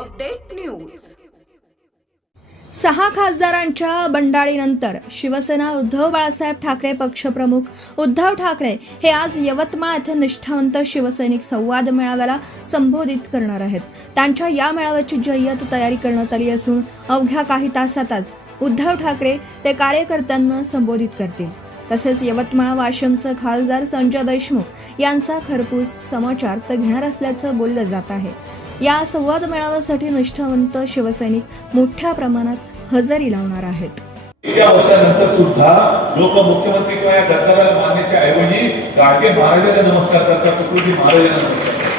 Update news. 6 खासदारांच्या बंडाळीनंतर शिवसेना उद्धव बाळासाहेब ठाकरे पक्षप्रमुख उद्धव ठाकरे हे आज यवतमाळ येथे निष्ठावंत शिवसैनिक संवाद मेळाव्याला संबोधित करणार आहेत। त्यांच्या या मेळाव्याची जय्यत तयारी करण्यात आली असून अवघ्या काही तासातच उद्धव ठाकरे ते कार्यकर्त्यांना संबोधित करतील। तसेच यवतमाळ वाशिमचे खासदार संजय देशमुख यांचा खरपूस समाचार घेणार असल्याचं बोललं जात आहे। या संवाद मेळाव्यासाठी निष्ठावंत शिवसैनिक मोठ्या प्रमाणात हजेरी लावणार आहेत। या वर्षानंतर सुद्धा लोक मुख्यमंत्री किंवा या सरकारला मानण्याच्या ऐवजी गाडगे महाराजांना नमस्कार करतात, तुकडोजी महाराजांना नमस्कार करतात।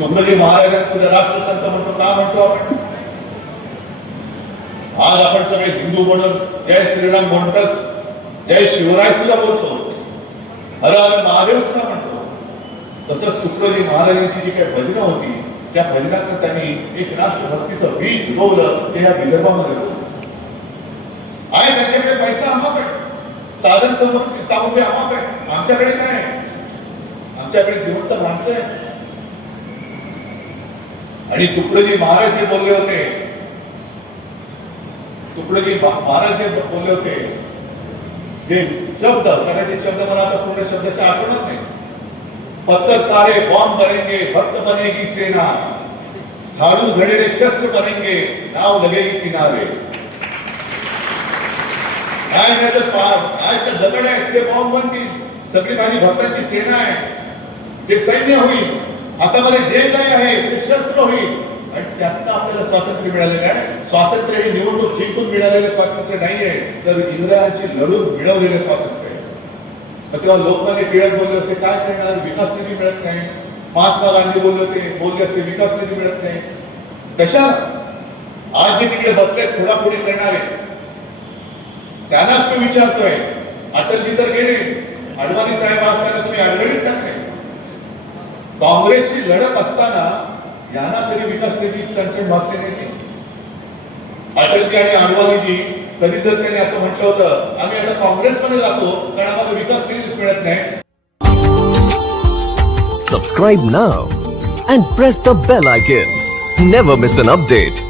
तुकडोजी महाराजांना सुद्धा राष्ट्रसंत म्हणतो, का म्हणतो आपण? आज आपण सगळे हिंदू म्हणून जय श्रीराम म्हणतात, जय शिवराय सुद्धा बोलतो, हर हर महादेव सुद्धा म्हणतो। तसंच तुकडोजी महाराजांची जी काही भजनं होती त्या भजनात त्यांनी एक राष्ट्रभक्तीचं बीज उगवलं, ते या विदर्भामध्ये आहे। त्यांच्याकडे पैसा अमाप आहे, साधन सामुग्री अमाप आहे। आमच्याकडे काय आहे? आमच्याकडे जिवंत माणसं आहे। आणि तुकडोजी महाराज जे बोलले होते, तुकडोजी महाराज जे बोलले होते, जे शब्द, कदाचित शब्द मला आता पूर्ण शब्दाच्या आठवणत नाही। पत्थर सारे बॉम्ब बनेंगे, भक्त बनेगी सेना, झाड़ू झड़ेरे शस्त्र बनेंगे, नाव लगेगी किनारे। काय तर दगड आहे ते बॉम्ब बनतील, सगळी माझी भक्तांची सेना आहे, ते सैन्य होईल, हातामध्ये जे काय आहे ते शस्त्र होईल। आणि त्यातनं आपल्याला स्वातंत्र्य मिळालेलं आहे। स्वातंत्र्य हे निवडणूक जिंकून मिळालेले स्वातंत्र्य नाहीये, तर इंग्रजांची लढून मिळवलेले स्वातंत्र्य। तेव्हा लोकमान्य टिळक बोलले असते, काय करणार, विकास निधी मिळत नाही। महात्मा गांधी बोलले असते विकास निधी मिळत नाही। कशाला? आज जे तिकडे बसले फोडाफोडी करणारे त्यांनाच मी विचारतोय, अटलजी तर गेले, अडवाणी साहेब असताना तुम्ही अडवणीत टाकले। काँग्रेसची लढत असताना यांना तरी विकास निधी चणचण भासली नाही ती। अटलजी आणि अडवाणीजी कधी जर त्यांनी असं म्हटलं होतं, आम्ही आता काँग्रेसमध्ये जातो कारण आम्हाला विकास निधीच मिळत नाही। Subscribe now and press the bell icon. Never miss an update.